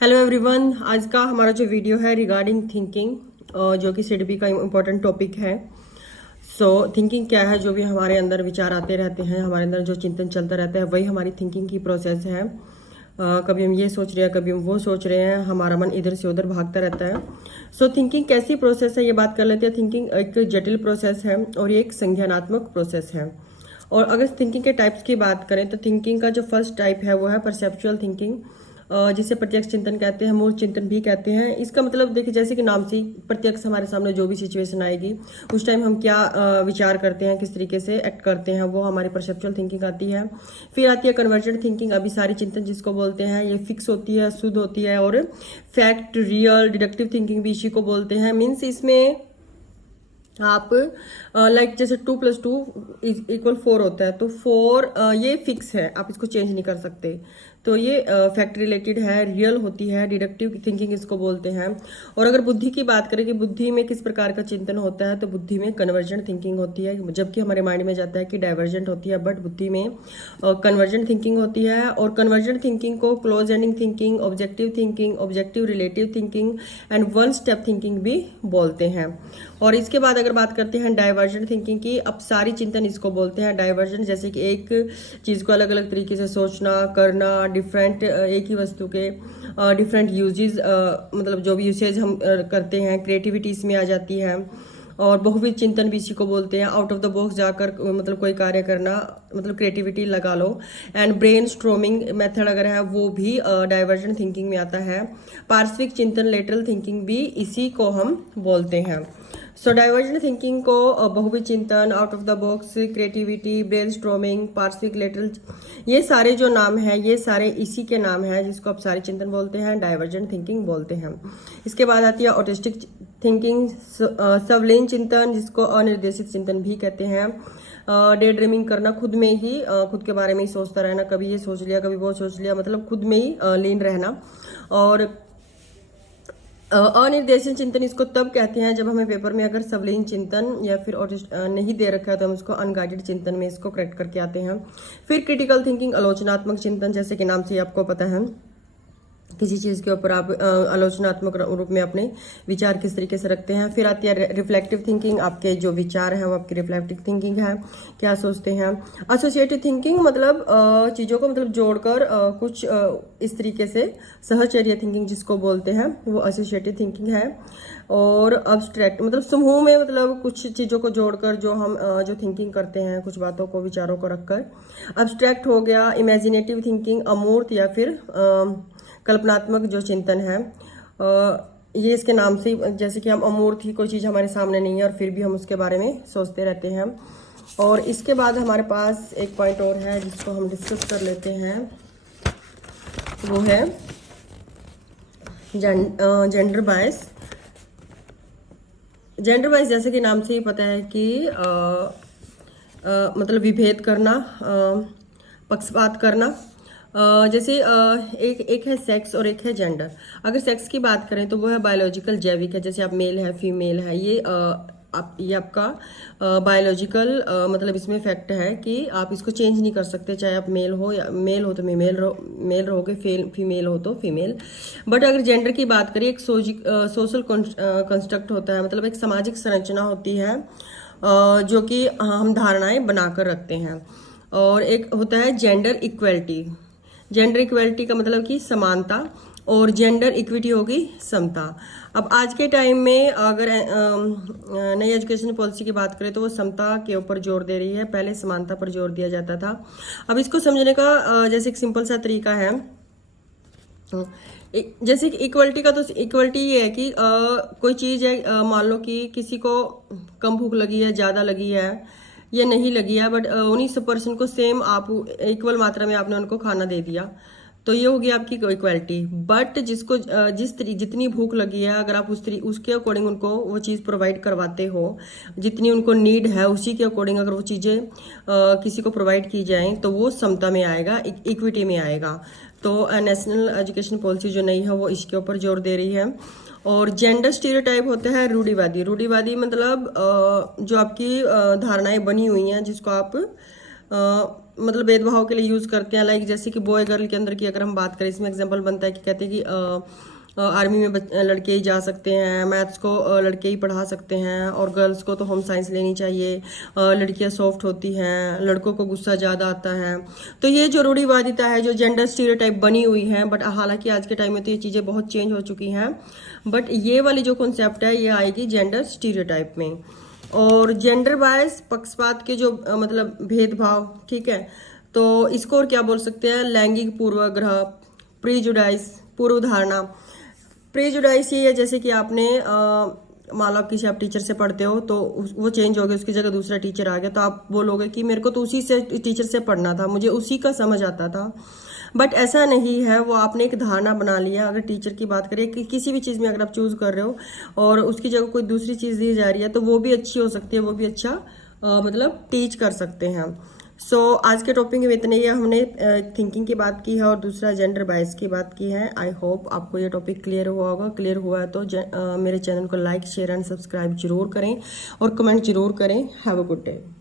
Hello everyone, आज का हमारा जो वीडियो है रिगार्डिंग थिंकिंग, जो कि सीडीपी का इम्पोर्टेंट टॉपिक है। थिंकिंग क्या है? जो भी हमारे अंदर विचार आते रहते हैं, हमारे अंदर जो चिंतन चलता रहता है, वही हमारी थिंकिंग की प्रोसेस है। कभी हम ये सोच रहे हैं, कभी हम वो सोच रहे हैं, हमारा मन इधर से उधर भागता रहता है। थिंकिंग कैसी प्रोसेस है, ये बात कर लेते हैं। थिंकिंग एक जटिल प्रोसेस है और ये एक संज्ञानात्मक प्रोसेस है। और अगर थिंकिंग के टाइप्स की बात करें तो थिंकिंग का जो फर्स्ट टाइप है वो है परसेप्चुअल थिंकिंग, जिसे प्रत्यक्ष चिंतन कहते हैं, मूल चिंतन भी कहते हैं। इसका मतलब देखिए, जैसे कि नाम से ही प्रत्यक्ष हमारे सामने जो भी सिचुएशन आएगी उस टाइम हम क्या विचार करते हैं, किस तरीके से एक्ट करते हैं, वो हमारी परसेप्चुअल थिंकिंग आती है। फिर आती है कन्वर्जेंट थिंकिंग। अभी सारी चिंतन जिसको बोलते हैं, ये फिक्स होती है, शुद्ध होती है। और फैक्ट, रियल, डिडक्टिव थिंकिंग भी इसी को बोलते हैं। मीन्स इसमें आप लाइक जैसे 2+2=4 होता है, तो 4 ये फिक्स है, आप इसको चेंज नहीं कर सकते। तो ये फैक्ट रिलेटेड है, रियल होती है, डिडक्टिव थिंकिंग इसको बोलते हैं। और अगर बुद्धि की बात करें कि बुद्धि में किस प्रकार का चिंतन होता है, तो बुद्धि में कन्वर्जेंट थिंकिंग होती है, जबकि हमारे माइंड में जाता है कि डाइवर्जेंट होती है, बट बुद्धि में कन्वर्जेंट थिंकिंग होती है। और कन्वर्जेंट थिंकिंग को close ending thinking, objective thinking, objective relative thinking and one step thinking भी बोलते हैं। और इसके बाद अगर बात करते हैं डाइवर्जेंट थिंकिंग की, अब सारी चिंतन इसको बोलते हैं डाइवर्जेंट। जैसे कि एक चीज को अलग अलग तरीके से सोचना, करना, डिफरेंट एक ही वस्तु के डिफरेंट यूजेस, मतलब जो भी यूसेज हम करते हैं, क्रिएटिविटी इसमें आ जाती है। और बहुविध चिंतन भी इसी को बोलते हैं। आउट ऑफ द बॉक्स जाकर मतलब कोई कार्य करना, मतलब क्रिएटिविटी लगा लो। एंड ब्रेन स्ट्रोमिंग मेथड अगर है वो भी डाइवर्जेंट थिंकिंग में आता है। पार्श्विक चिंतन, लेटरल थिंकिंग भी इसी को हम बोलते हैं। डाइवर्जेंट थिंकिंग को बहुविध चिंतन, out of the box, creativity, brain storming, पार्श्विक, लेटरल, ये सारे जो नाम हैं ये सारे इसी के नाम हैं, जिसको आप सारे चिंतन बोलते हैं, डाइवर्जेंट थिंकिंग बोलते हैं। इसके बाद आती है ऑटिस्टिक थिंकिंग, सवलीन चिंतन, जिसको अनिर्देशित चिंतन भी कहते हैं। डे ड्रीमिंग करना, खुद में ही खुद के बारे में ही सोचता रहना, कभी ये सोच लिया, कभी वो सोच लिया, मतलब खुद में ही लीन रहना। और अनिर्देशित चिंतन इसको तब कहते हैं जब हमें पेपर में अगर सवलीन चिंतन या फिर नहीं दे रखा है, तो हम उसको अनगाइडेड चिंतन में इसको करेक्ट करके आते हैं। फिर क्रिटिकल थिंकिंग, आलोचनात्मक चिंतन, जैसे कि नाम से ही आपको पता है, किसी चीज़ के ऊपर आप आलोचनात्मक रूप में अपने विचार किस तरीके से रखते हैं। फिर आती है रिफ्लेक्टिव थिंकिंग, आपके जो विचार हैं वो आपकी रिफ्लेक्टिव थिंकिंग है, क्या सोचते हैं। एसोसिएटिव थिंकिंग मतलब चीज़ों को मतलब जोड़कर कुछ इस तरीके से, सहचर्य थिंकिंग जिसको बोलते हैं, वो एसोसिएटिव थिंकिंग है। और अब्स्ट्रैक्ट मतलब समूह में, मतलब कुछ चीज़ों को जोड़कर जो हम जो थिंकिंग करते हैं, कुछ बातों को, विचारों को रखकर। अब्स्ट्रैक्ट हो गया। इमेजिनेटिव थिंकिंग, अमूर्त या फिर कल्पनात्मक जो चिंतन है, ये इसके नाम से, जैसे कि हम अमूर्त ही, कोई चीज़ हमारे सामने नहीं है और फिर भी हम उसके बारे में सोचते रहते हैं। और इसके बाद हमारे पास एक पॉइंट और है जिसको हम डिस्कस कर लेते हैं, वो है जेंडर बायस। जेंडर बायस जैसे कि नाम से ही पता है कि मतलब विभेद करना, पक्षपात करना। जैसे एक है सेक्स और एक है जेंडर। अगर सेक्स की बात करें तो वो है बायोलॉजिकल, जैविक है, जैसे आप मेल है, फीमेल है, ये आपका बायोलॉजिकल मतलब इसमें फैक्ट है कि आप इसको चेंज नहीं कर सकते, चाहे आप मेल हो या मेल हो तो मेल रहोगे, फीमेल हो तो फीमेल। बट अगर जेंडर की बात करें, एक सोशल कंस्ट्रक्ट होता है, मतलब एक सामाजिक संरचना होती है जो कि हम धारणाएं बनाकर रखते हैं। और एक होता है जेंडर इक्वलिटी। जेंडर इक्वलिटी का मतलब कि समानता, और जेंडर इक्विटी होगी समता। अब आज के टाइम में अगर नई एजुकेशन पॉलिसी की बात करें तो वो समता के ऊपर जोर दे रही है, पहले समानता पर जोर दिया जाता था। अब इसको समझने का जैसे एक सिंपल सा तरीका है, जैसे कि इक्वलिटी का, तो इक्वलिटी ये है कि कोई चीज़ है, मान लो कि किसी को कम भूख लगी है, ज़्यादा लगी है या नहीं लगी है, बट उन्हीं सब पर्सन को सेम आप इक्वल मात्रा में आपने उनको खाना दे दिया, तो ये होगी आपकी इक्वलिटी। बट जिसको जितनी भूख लगी है, अगर आप उसके अकॉर्डिंग उनको वो चीज़ प्रोवाइड करवाते हो, जितनी उनको नीड है उसी के अकॉर्डिंग अगर वो चीज़ें किसी को प्रोवाइड की जाएं, तो वो समता में आएगा, इक्विटी में आएगा। तो नेशनल एजुकेशन पॉलिसी जो नई है वो इसके ऊपर जोर दे रही है। और जेंडर स्टीरियोटाइप होता है रूढ़िवादी। रूढ़िवादी मतलब जो आपकी धारणाएं बनी हुई हैं, जिसको आप मतलब भेदभाव के लिए यूज़ करते हैं। लाइक जैसे कि बॉय गर्ल के अंदर की अगर हम बात करें, इसमें एग्जांपल बनता है कि कहते हैं कि आर्मी में लड़के ही जा सकते हैं, मैथ्स को लड़के ही पढ़ा सकते हैं, और गर्ल्स को तो होम साइंस लेनी चाहिए, लड़कियां सॉफ्ट होती हैं, लड़कों को गुस्सा ज़्यादा आता है। तो ये जो रूढ़िवादिता है, जो जेंडर स्टीरियोटाइप बनी हुई है, बट हालांकि आज के टाइम में तो ये चीज़ें बहुत चेंज हो चुकी हैं, बट ये वाली जो कॉन्सेप्ट है ये आएगी जेंडर स्टीरियोटाइप में। और जेंडर बायस, पक्षपात के जो मतलब भेदभाव, ठीक है, तो इसको और क्या बोल सकते हैं, लैंगिक पूर्वाग्रह, प्रीजुडाइस, पूर्व धारणा। प्रेजुडाइस ये है जैसे कि आपने मान लो आप किसी आप टीचर से पढ़ते हो, तो वो चेंज हो गया, उसकी जगह दूसरा टीचर आ गया, तो आप बोलोगे कि मेरे को तो उसी से टीचर से पढ़ना था, मुझे उसी का समझ आता था। बट ऐसा नहीं है, वो आपने एक धारणा बना लिया। अगर टीचर की बात करें कि किसी भी चीज़ में अगर आप चूज कर रहे हो और उसकी जगह कोई दूसरी चीज़ दी जा रही है, तो वो भी अच्छी हो सकती है, वो भी अच्छा मतलब टीच कर सकते हैं। आज के टॉपिक में इतने ही है। हमने थिंकिंग की बात की है और दूसरा जेंडर बायस की बात की है। आई होप आपको ये टॉपिक क्लियर हुआ होगा। क्लियर हुआ है तो मेरे चैनल को लाइक, शेयर एंड सब्सक्राइब जरूर करें और कमेंट जरूर करें। Have a good day.